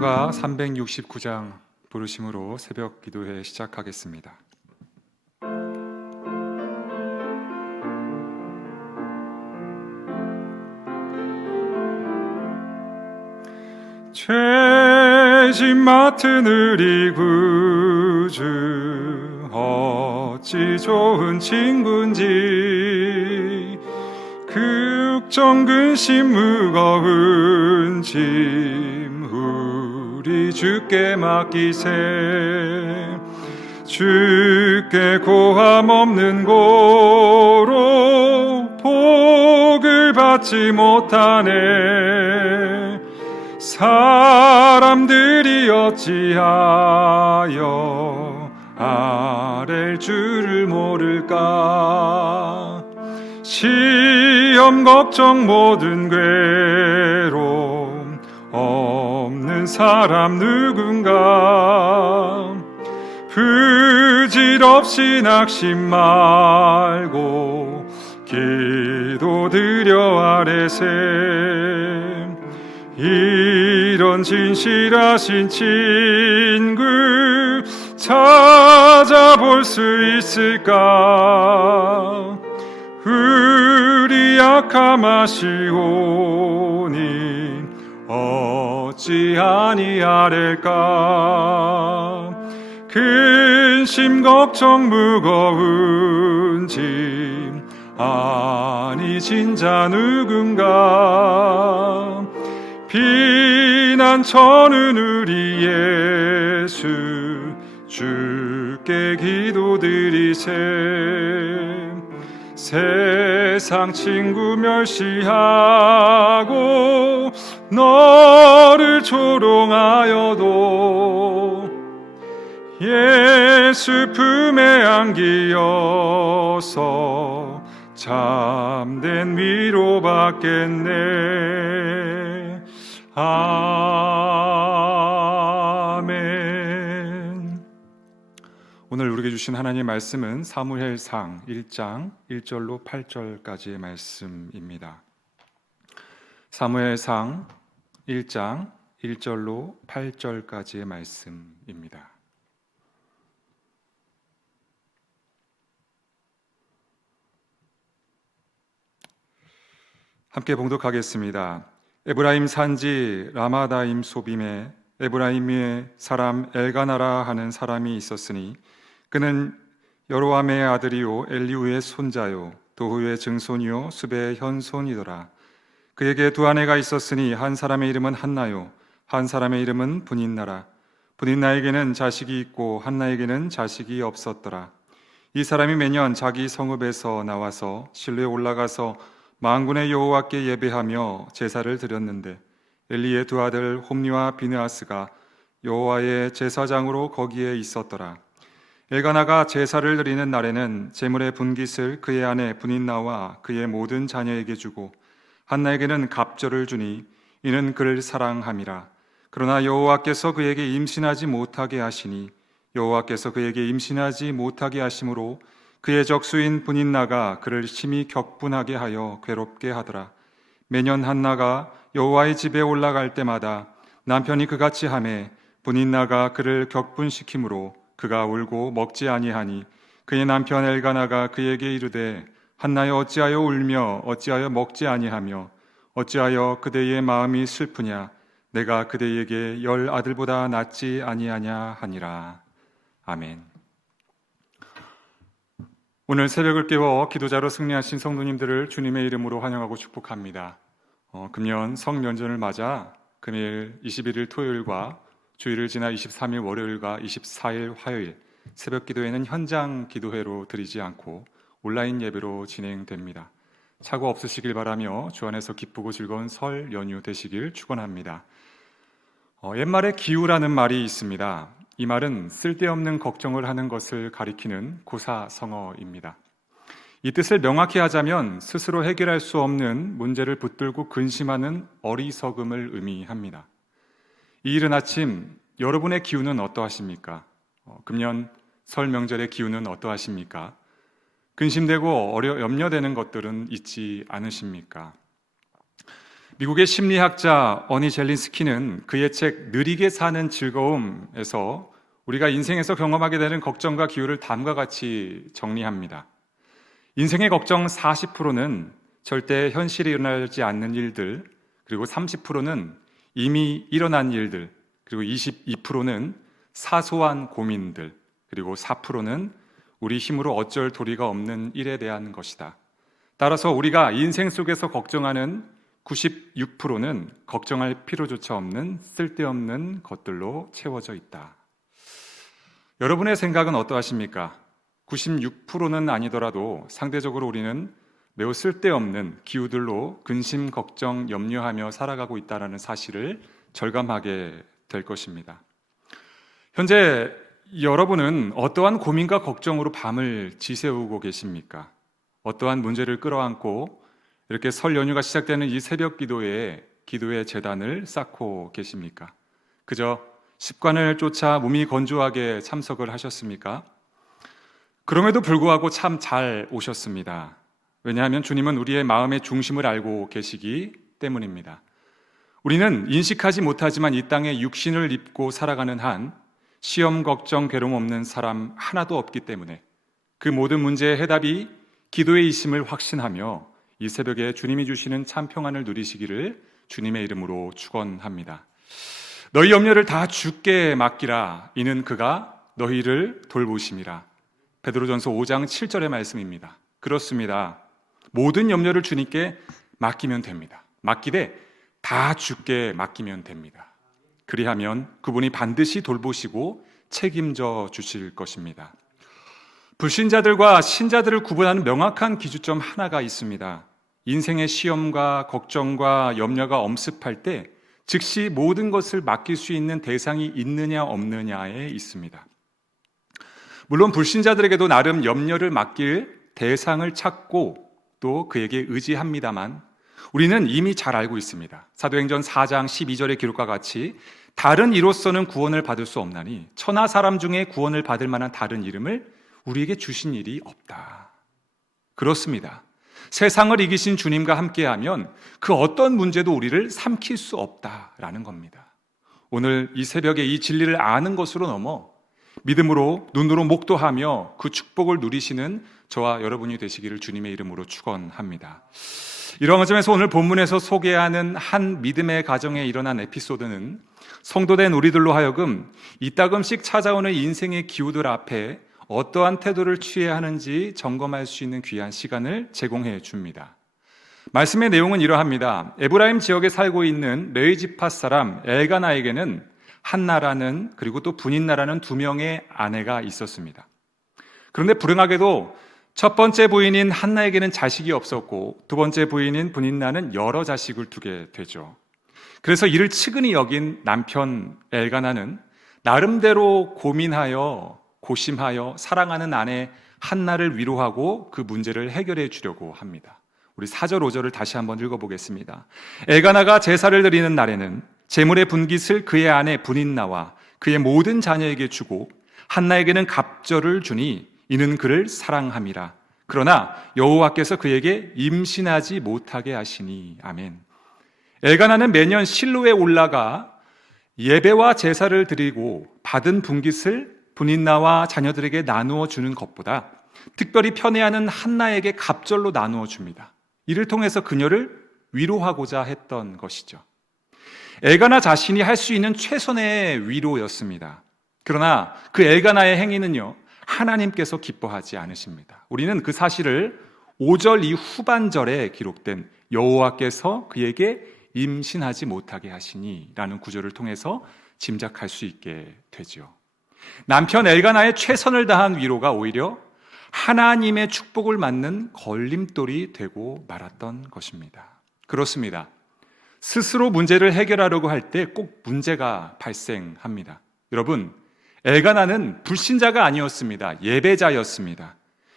찬송가 369장 부르심으로 새벽 기도회 시작하겠습니다. 죄짐 맡은 우리 구주 어찌 좋은 친구인지 극정 근심 무거운 짐 우리 주께 맡기세. 주께 고함 없는 고로 복을 받지 못하네. 사람들이 어찌하여 아랠 줄을 모를까. 시험 걱정 모든 괴로움 없는 사람 누군가. 부질없이 낙심 말고 기도드려 아뢰세. 이런 진실하신 친구 찾아볼 수 있을까. 우리 약함 아시오니 어찌 아니하릴까. 근심 걱정 무거운 짐 아니 진자 누군가. 비난처는 우리 예수 주께 기도드리세. 세상 친구 멸시하고 너를 조롱하여도 예수 품에 안기어서 참된 위로 받겠네. 아멘. 오늘 우리에게 주신 하나님의 말씀은 사무엘상 1장 1절로 8절까지의 말씀입니다. 사무엘상 1장 1절로 8절까지의 말씀입니다. 함께 봉독하겠습니다. 에브라임 산지 라마다임 소빔에 에브라임의 사람 엘가나라 하는 사람이 있었으니 그는 여로함의 아들이요 엘리후의 손자요 도후의 증손이요 수베의 현손이더라. 그에게 두 아내가 있었으니 한 사람의 이름은 한나요 한 사람의 이름은 분인나라. 분인나에게는 자식이 있고 한나에게는 자식이 없었더라. 이 사람이 매년 자기 성읍에서 나와서 실로에 올라가서 만군의 여호와께 예배하며 제사를 드렸는데 엘리의 두 아들 홈리와 비느하스가 여호와의 제사장으로 거기에 있었더라. 엘가나가 제사를 드리는 날에는 제물의 분깃을 그의 아내 분인나와 그의 모든 자녀에게 주고 한나에게는 갑절을 주니 이는 그를 사랑함이라. 그러나 여호와께서 그에게 임신하지 못하게 하시니 여호와께서 그에게 임신하지 못하게 하심으로 그의 적수인 분인나가 그를 심히 격분하게 하여 괴롭게 하더라. 매년 한나가 여호와의 집에 올라갈 때마다 남편이 그같이 하매 분인나가 그를 격분시키므로 그가 울고 먹지 아니하니 그의 남편 엘가나가 그에게 이르되 한나여 어찌하여 울며 어찌하여 먹지 아니하며 어찌하여 그대의 마음이 슬프냐. 내가 그대에게 10 아들보다 낫지 아니하냐 하니라. 아멘. 오늘 새벽을 깨워 기도자로 승리하신 성도님들을 주님의 이름으로 환영하고 축복합니다. 금년 성면전을 맞아 금일 21일 토요일과 주일을 지나 23일 월요일과 24일 화요일 새벽 기도회는 현장 기도회로 드리지 않고 온라인 예배로 진행됩니다. 착오 없으시길 바라며 주 안에서 기쁘고 즐거운 설 연휴 되시길 축원합니다. 옛말에 기우라는 말이 있습니다. 이 말은 쓸데없는 걱정을 하는 것을 가리키는 고사성어입니다. 이 뜻을 명확히 하자면 스스로 해결할 수 없는 문제를 붙들고 근심하는 어리석음을 의미합니다. 이 이른 아침 여러분의 기운은 어떠하십니까? 금년 설 명절의 기운은 어떠하십니까? 근심되고 염려되는 것들은 있지 않으십니까? 미국의 심리학자 어니 젤린스키는 그의 책 느리게 사는 즐거움에서 우리가 인생에서 경험하게 되는 걱정과 기우를 다음과 같이 정리합니다. 인생의 걱정 40%는 절대 현실이 일어나지 않는 일들, 그리고 30%는 이미 일어난 일들, 그리고 22%는 사소한 고민들, 그리고 4%는 우리 힘으로 어쩔 도리가 없는 일에 대한 것이다. 따라서 우리가 인생 속에서 걱정하는 96%는 걱정할 필요조차 없는 쓸데없는 것들로 채워져 있다. 여러분의 생각은 어떠하십니까? 96%는 아니더라도 상대적으로 우리는 매우 쓸데없는 기우들로 근심, 걱정, 염려하며 살아가고 있다는 사실을 절감하게 될 것입니다. 현재 여러분은 어떠한 고민과 걱정으로 밤을 지새우고 계십니까? 어떠한 문제를 끌어안고 이렇게 설 연휴가 시작되는 이 새벽 기도의 제단을 쌓고 계십니까? 그저 습관을 쫓아 몸이 건조하게 참석을 하셨습니까? 그럼에도 불구하고 참 잘 오셨습니다. 왜냐하면 주님은 우리의 마음의 중심을 알고 계시기 때문입니다. 우리는 인식하지 못하지만 이 땅에 육신을 입고 살아가는 한 시험, 걱정, 괴로움 없는 사람 하나도 없기 때문에 그 모든 문제의 해답이 기도에 있음을 확신하며 이 새벽에 주님이 주시는 참 평안을 누리시기를 주님의 이름으로 축원합니다. 너희 염려를 다 주께 맡기라. 이는 그가 너희를 돌보심이라. 베드로전서 5장 7절의 말씀입니다. 그렇습니다. 모든 염려를 주님께 맡기면 됩니다. 맡기되 다 주께 맡기면 됩니다. 그리하면 그분이 반드시 돌보시고 책임져 주실 것입니다. 불신자들과 신자들을 구분하는 명확한 기준점 하나가 있습니다. 인생의 시험과 걱정과 염려가 엄습할 때 즉시 모든 것을 맡길 수 있는 대상이 있느냐 없느냐에 있습니다. 물론 불신자들에게도 나름 염려를 맡길 대상을 찾고 또 그에게 의지합니다만 우리는 이미 잘 알고 있습니다. 사도행전 4장 12절의 기록과 같이 다른 이로서는 구원을 받을 수 없나니 천하 사람 중에 구원을 받을 만한 다른 이름을 우리에게 주신 일이 없다. 그렇습니다. 세상을 이기신 주님과 함께하면 그 어떤 문제도 우리를 삼킬 수 없다라는 겁니다. 오늘 이 새벽에 이 진리를 아는 것으로 넘어 믿음으로 눈으로 목도하며 그 축복을 누리시는 저와 여러분이 되시기를 주님의 이름으로 축원합니다. 이러한 점에서 오늘 본문에서 소개하는 한 믿음의 가정에 일어난 에피소드는 성도된 우리들로 하여금 이따금씩 찾아오는 인생의 기우들 앞에 어떠한 태도를 취해야 하는지 점검할 수 있는 귀한 시간을 제공해 줍니다. 말씀의 내용은 이러합니다. 에브라임 지역에 살고 있는 레위지파 사람 엘가나에게는 한나라는 그리고 또 분인나라는 두 명의 아내가 있었습니다. 그런데 불행하게도 첫 번째 부인인 한나에게는 자식이 없었고 두 번째 부인인 분인나는 여러 자식을 두게 되죠. 그래서 이를 측은히 여긴 남편 엘가나는 나름대로 고민하여 고심하여 사랑하는 아내 한나를 위로하고 그 문제를 해결해 주려고 합니다. 우리 4절 5절을 다시 한번 읽어보겠습니다. 엘가나가 제사를 드리는 날에는 제물의 분깃을 그의 아내 분인나와 그의 모든 자녀에게 주고 한나에게는 갑절을 주니 이는 그를 사랑함이라. 그러나 여호와께서 그에게 임신하지 못하게 하시니. 아멘. 엘가나는 매년 실로에 올라가 예배와 제사를 드리고 받은 분깃을 분인나와 자녀들에게 나누어 주는 것보다 특별히 편애하는 한나에게 갑절로 나누어 줍니다. 이를 통해서 그녀를 위로하고자 했던 것이죠. 엘가나 자신이 할 수 있는 최선의 위로였습니다. 그러나 그 엘가나의 행위는요, 하나님께서 기뻐하지 않으십니다. 우리는 그 사실을 5절 이 후반절에 기록된 여호와께서 그에게 임신하지 못하게 하시니 라는 구절을 통해서 짐작할 수 있게 되죠. 남편 엘가나의 최선을 다한 위로가 오히려 하나님의 축복을 맞는 걸림돌이 되고 말았던 것입니다. 그렇습니다. 스스로 문제를 해결하려고 할 때 꼭 문제가 발생합니다. 여러분, 엘가나는 불신자가 아니었습니다. 예배자였습니다.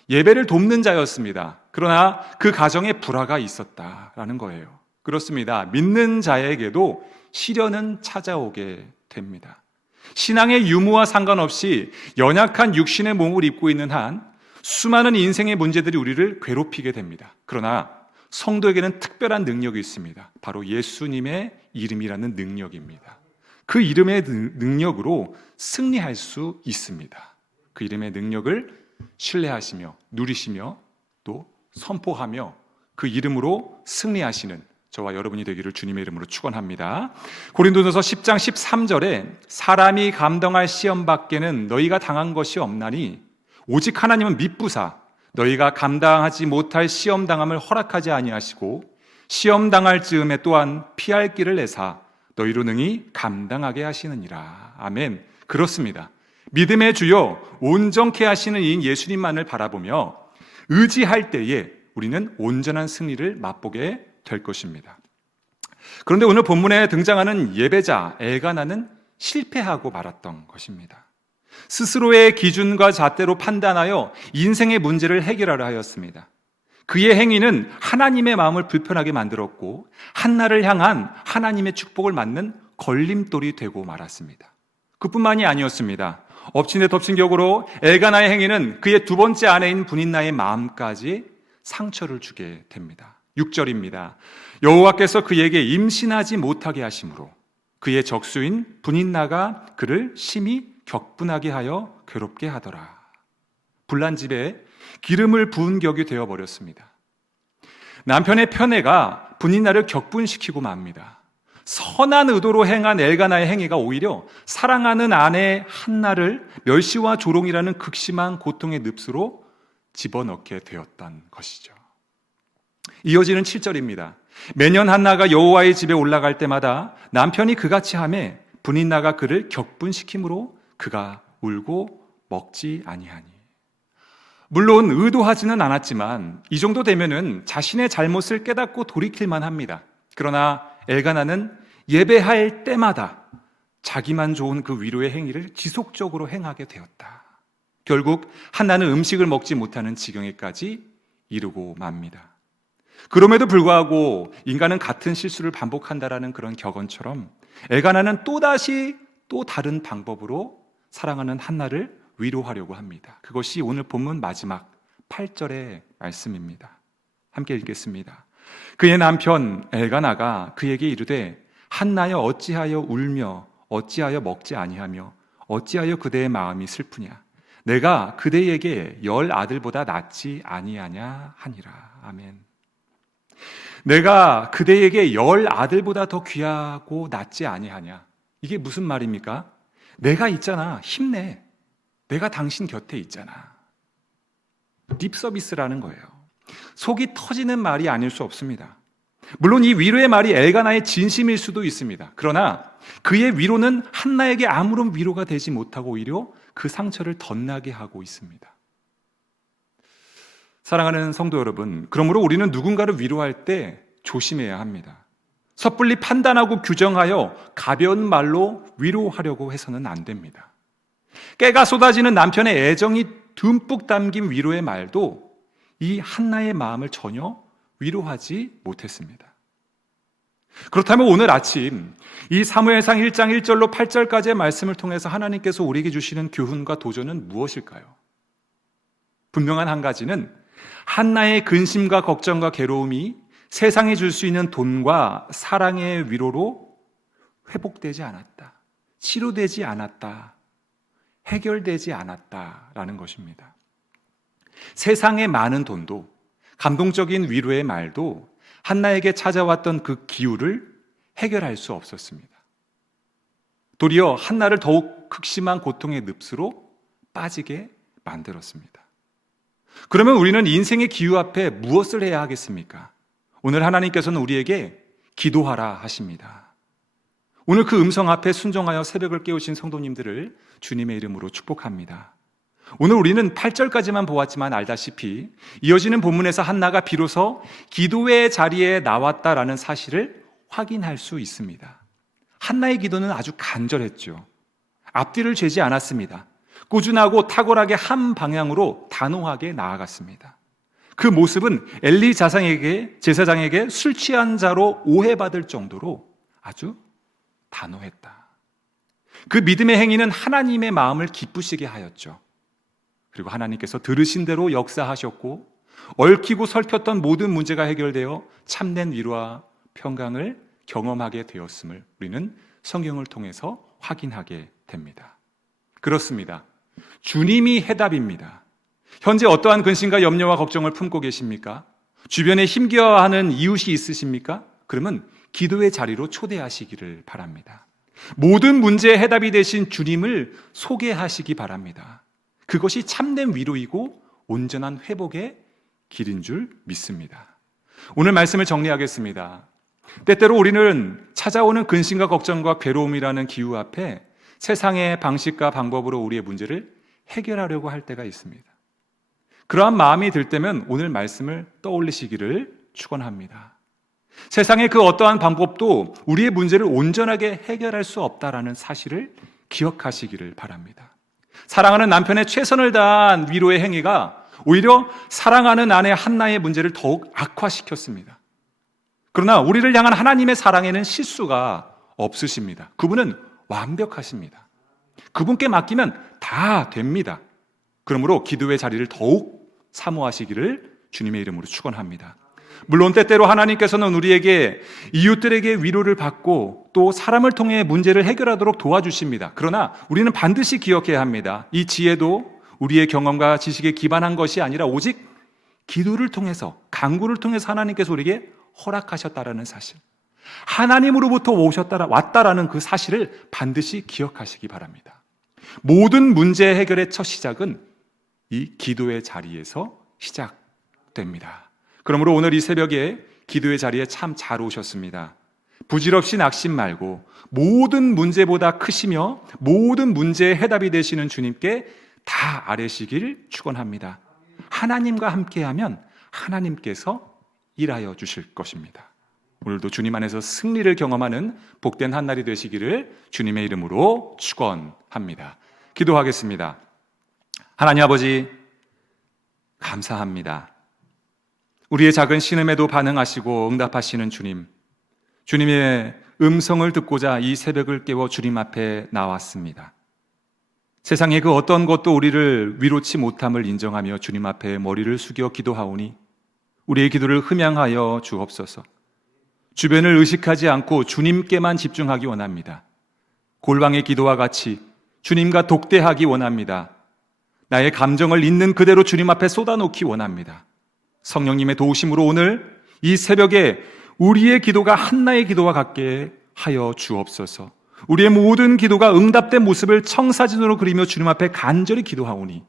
예배를 돕는 자였습니다. 그러나 그 가정에 불화가 있었다라는 거예요. 그렇습니다. 믿는 자에게도 시련은 찾아오게 됩니다. 신앙의 유무와 상관없이 연약한 육신의 몸을 입고 있는 한 수많은 인생의 문제들이 우리를 괴롭히게 됩니다. 그러나 성도에게는 특별한 능력이 있습니다. 바로 예수님의 이름이라는 능력입니다. 그 이름의 능력으로 승리할 수 있습니다. 그 이름의 능력을 신뢰하시며 누리시며 또 선포하며 그 이름으로 승리하시는 저와 여러분이 되기를 주님의 이름으로 축원합니다. 고린도전서 10장 13절에 사람이 감당할 시험 밖에는 너희가 당한 것이 없나니 오직 하나님은 미쁘사 너희가 감당하지 못할 시험 당함을 허락하지 아니하시고 시험 당할 즈음에 또한 피할 길을 내사 너희로 능히 감당하게 하시느니라. 아멘. 그렇습니다. 믿음의 주요 온전케 하시는 이인 예수님만을 바라보며 의지할 때에 우리는 온전한 승리를 맛보게 될 것입니다. 그런데 오늘 본문에 등장하는 예배자 엘가나는 실패하고 말았던 것입니다. 스스로의 기준과 잣대로 판단하여 인생의 문제를 해결하려 하였습니다. 그의 행위는 하나님의 마음을 불편하게 만들었고 한나를 향한 하나님의 축복을 막는 걸림돌이 되고 말았습니다. 그뿐만이 아니었습니다. 엎친 데 덮친 격으로 엘가나의 행위는 그의 두 번째 아내인 분인나의 마음까지 상처를 주게 됩니다. 6절입니다. 여호와께서 그에게 임신하지 못하게 하심으로 그의 적수인 분인나가 그를 심히 격분하게 하여 괴롭게 하더라. 불난 집에 기름을 부은 격이 되어버렸습니다. 남편의 편애가 분인나를 격분시키고 맙니다. 선한 의도로 행한 엘가나의 행위가 오히려 사랑하는 아내 한나를 멸시와 조롱이라는 극심한 고통의 늪으로 집어넣게 되었던 것이죠. 이어지는 7절입니다. 매년 한나가 여호와의 집에 올라갈 때마다 남편이 그같이 하매 분인나가 그를 격분시키므로 그가 울고 먹지 아니하니. 물론 의도하지는 않았지만 이 정도 되면은 자신의 잘못을 깨닫고 돌이킬만 합니다. 그러나 엘가나는 예배할 때마다 자기만 좋은 그 위로의 행위를 지속적으로 행하게 되었다. 결국 한나는 음식을 먹지 못하는 지경에까지 이르고 맙니다. 그럼에도 불구하고 인간은 같은 실수를 반복한다라는 그런 격언처럼 엘가나는 또다시 또 다른 방법으로 사랑하는 한나를 위로하려고 합니다. 그것이 오늘 본문 마지막 8절의 말씀입니다. 함께 읽겠습니다. 그의 남편 엘가나가 그에게 이르되 한나여 어찌하여 울며 어찌하여 먹지 아니하며 어찌하여 그대의 마음이 슬프냐 내가 그대에게 10 아들보다 낫지 아니하냐 하니라. 아멘. 내가 그대에게 10 아들보다 더 귀하고 낫지 아니하냐. 이게 무슨 말입니까? 내가 있잖아. 힘내. 내가 당신 곁에 있잖아. 딥서비스라는 거예요. 속이 터지는 말이 아닐 수 없습니다. 물론 이 위로의 말이 엘가나의 진심일 수도 있습니다. 그러나 그의 위로는 한나에게 아무런 위로가 되지 못하고 오히려 그 상처를 덧나게 하고 있습니다. 사랑하는 성도 여러분, 그러므로 우리는 누군가를 위로할 때 조심해야 합니다. 섣불리 판단하고 규정하여 가벼운 말로 위로하려고 해서는 안 됩니다. 깨가 쏟아지는 남편의 애정이 듬뿍 담긴 위로의 말도 이 한나의 마음을 전혀 위로하지 못했습니다. 그렇다면 오늘 아침 이 사무엘상 1장 1절로 8절까지의 말씀을 통해서 하나님께서 우리에게 주시는 교훈과 도전은 무엇일까요? 분명한 한 가지는 한나의 근심과 걱정과 괴로움이 세상에 줄 수 있는 돈과 사랑의 위로로 회복되지 않았다. 치료되지 않았다. 해결되지 않았다라는 것입니다. 세상의 많은 돈도 감동적인 위로의 말도 한나에게 찾아왔던 그 기후를 해결할 수 없었습니다. 도리어 한나를 더욱 극심한 고통의 늪으로 빠지게 만들었습니다. 그러면 우리는 인생의 기후 앞에 무엇을 해야 하겠습니까? 오늘 하나님께서는 우리에게 기도하라 하십니다. 오늘 그 음성 앞에 순종하여 새벽을 깨우신 성도님들을 주님의 이름으로 축복합니다. 오늘 우리는 8절까지만 보았지만 알다시피 이어지는 본문에서 한나가 비로소 기도의 자리에 나왔다라는 사실을 확인할 수 있습니다. 한나의 기도는 아주 간절했죠. 앞뒤를 재지 않았습니다. 꾸준하고 탁월하게 한 방향으로 단호하게 나아갔습니다. 그 모습은 엘리 제사장에게 술 취한 자로 오해받을 정도로 아주 단호했다. 그 믿음의 행위는 하나님의 마음을 기쁘시게 하였죠. 그리고 하나님께서 들으신 대로 역사하셨고 얽히고 설켰던 모든 문제가 해결되어 참된 위로와 평강을 경험하게 되었음을 우리는 성경을 통해서 확인하게 됩니다. 그렇습니다. 주님이 해답입니다. 현재 어떠한 근심과 염려와 걱정을 품고 계십니까? 주변에 힘겨워하는 이웃이 있으십니까? 그러면 기도의 자리로 초대하시기를 바랍니다. 모든 문제의 해답이 되신 주님을 소개하시기 바랍니다. 그것이 참된 위로이고 온전한 회복의 길인 줄 믿습니다. 오늘 말씀을 정리하겠습니다. 때때로 우리는 찾아오는 근심과 걱정과 괴로움이라는 기후 앞에 세상의 방식과 방법으로 우리의 문제를 해결하려고 할 때가 있습니다. 그러한 마음이 들 때면 오늘 말씀을 떠올리시기를 축원합니다. 세상의 그 어떠한 방법도 우리의 문제를 온전하게 해결할 수 없다라는 사실을 기억하시기를 바랍니다. 사랑하는 남편의 최선을 다한 위로의 행위가 오히려 사랑하는 아내 한나의 문제를 더욱 악화시켰습니다. 그러나 우리를 향한 하나님의 사랑에는 실수가 없으십니다. 그분은 완벽하십니다. 그분께 맡기면 다 됩니다. 그러므로 기도의 자리를 더욱 사모하시기를 주님의 이름으로 축원합니다. 물론 때때로 하나님께서는 우리에게 이웃들에게 위로를 받고 또 사람을 통해 문제를 해결하도록 도와주십니다. 그러나 우리는 반드시 기억해야 합니다. 이 지혜도 우리의 경험과 지식에 기반한 것이 아니라 오직 기도를 통해서, 간구를 통해서 하나님께서 우리에게 허락하셨다라는 사실, 하나님으로부터 왔다라는 그 사실을 반드시 기억하시기 바랍니다. 모든 문제 해결의 첫 시작은 이 기도의 자리에서 시작됩니다. 그러므로 오늘 이 새벽에 기도의 자리에 참 잘 오셨습니다. 부질없이 낙심 말고 모든 문제보다 크시며 모든 문제의 해답이 되시는 주님께 다 아뢰시길 축원합니다. 하나님과 함께하면 하나님께서 일하여 주실 것입니다. 오늘도 주님 안에서 승리를 경험하는 복된 한 날이 되시기를 주님의 이름으로 축원합니다. 기도하겠습니다. 하나님 아버지, 감사합니다. 우리의 작은 신음에도 반응하시고 응답하시는 주님, 주님의 음성을 듣고자 이 새벽을 깨워 주님 앞에 나왔습니다. 세상의 그 어떤 것도 우리를 위로치 못함을 인정하며 주님 앞에 머리를 숙여 기도하오니 우리의 기도를 흠양하여 주옵소서. 주변을 의식하지 않고 주님께만 집중하기 원합니다. 골방의 기도와 같이 주님과 독대하기 원합니다. 나의 감정을 있는 그대로 주님 앞에 쏟아놓기 원합니다. 성령님의 도우심으로 오늘 이 새벽에 우리의 기도가 한나의 기도와 같게 하여 주옵소서. 우리의 모든 기도가 응답된 모습을 청사진으로 그리며 주님 앞에 간절히 기도하오니,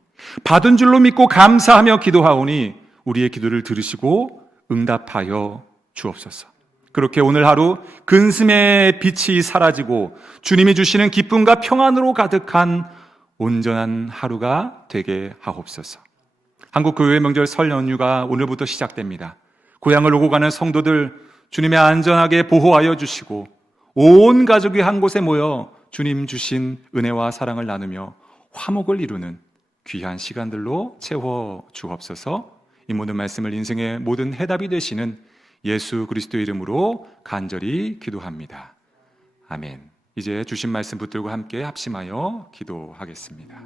받은 줄로 믿고 감사하며 기도하오니 우리의 기도를 들으시고 응답하여 주옵소서. 그렇게 오늘 하루 근심의 빛이 사라지고 주님이 주시는 기쁨과 평안으로 가득한 온전한 하루가 되게 하옵소서. 한국 교회 명절 설 연휴가 오늘부터 시작됩니다. 고향을 오고 가는 성도들 주님의 안전하게 보호하여 주시고 온 가족이 한 곳에 모여 주님 주신 은혜와 사랑을 나누며 화목을 이루는 귀한 시간들로 채워 주옵소서. 이 모든 말씀을 인생의 모든 해답이 되시는 예수 그리스도의 이름으로 간절히 기도합니다. 아멘. 이제 주신 말씀 붙들고 함께 합심하여 기도하겠습니다.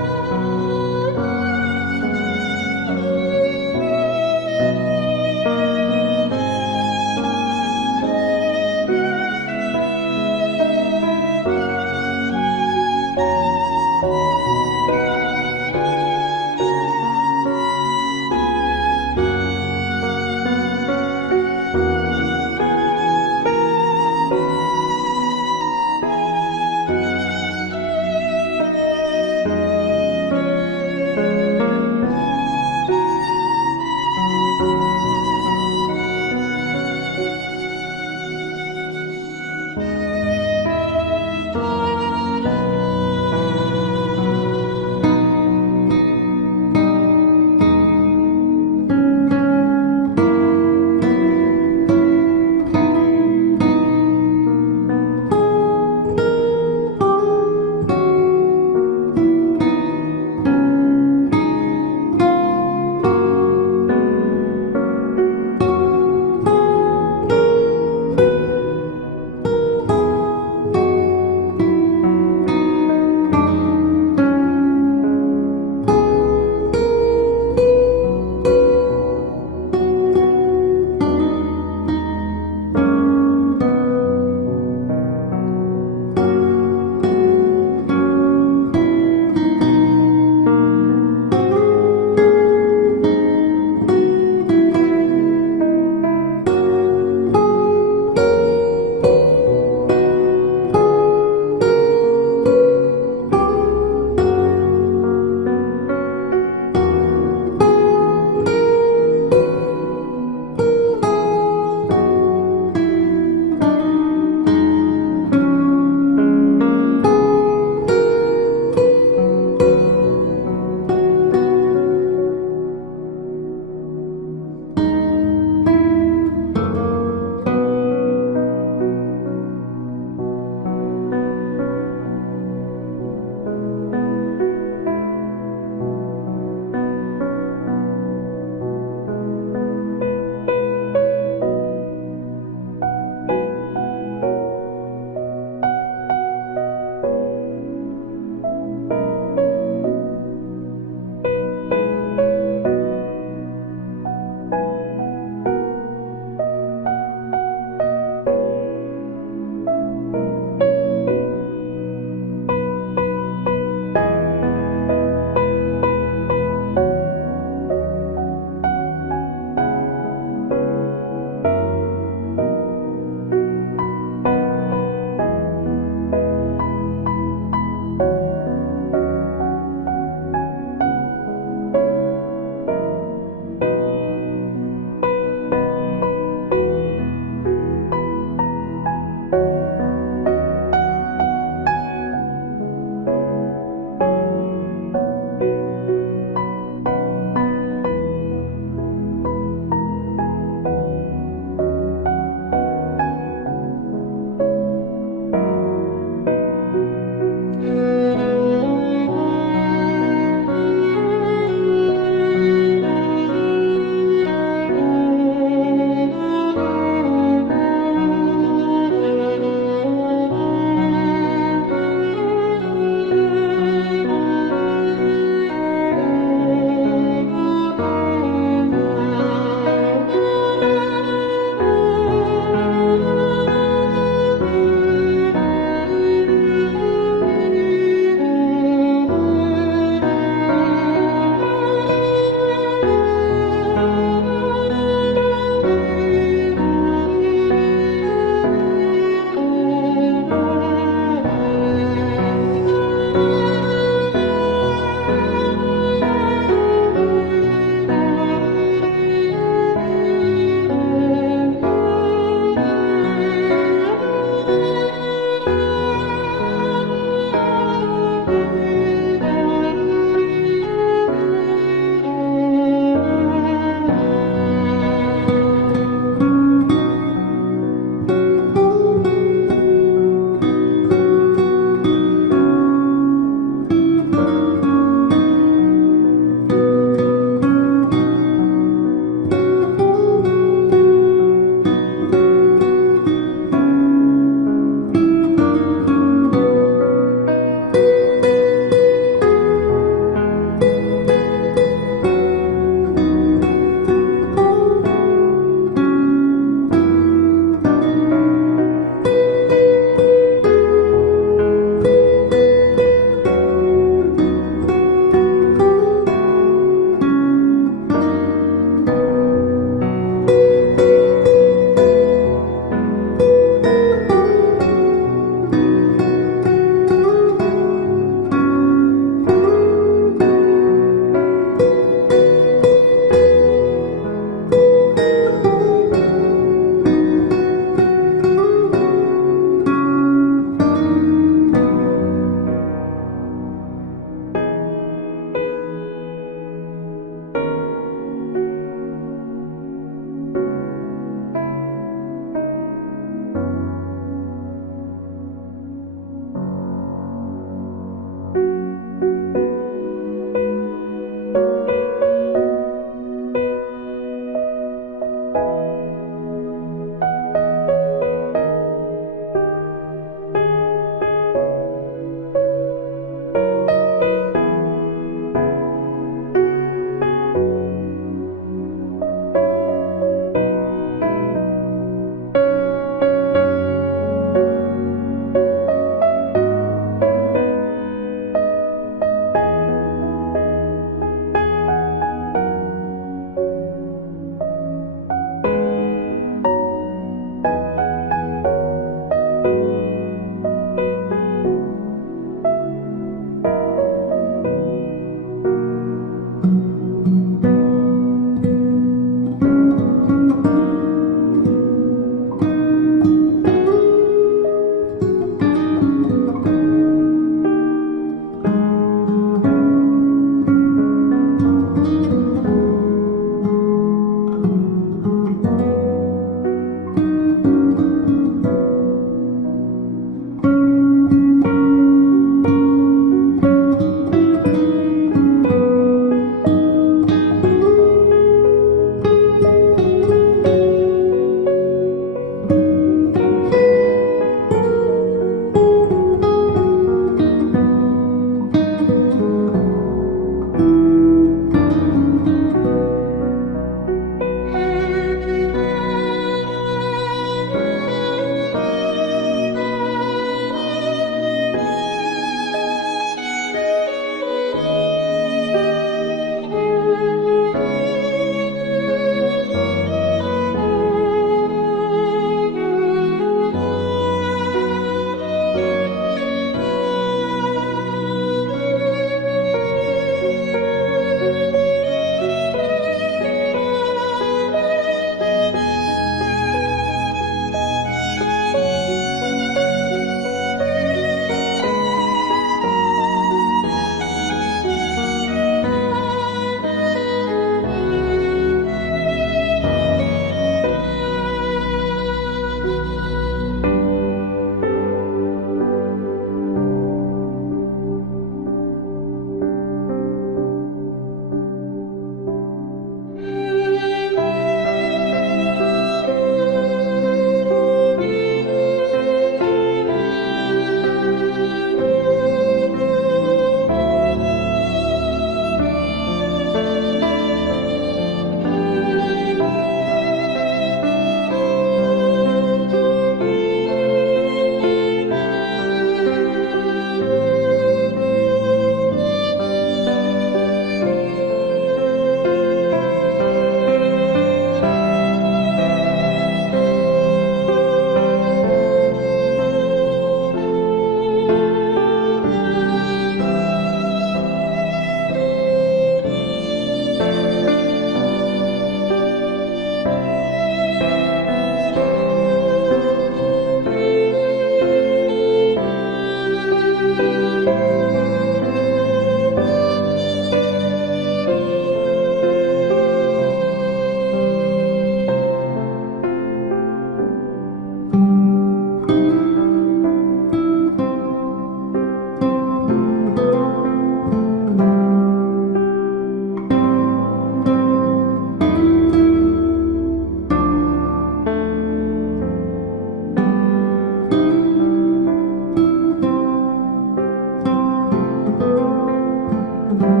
아멘.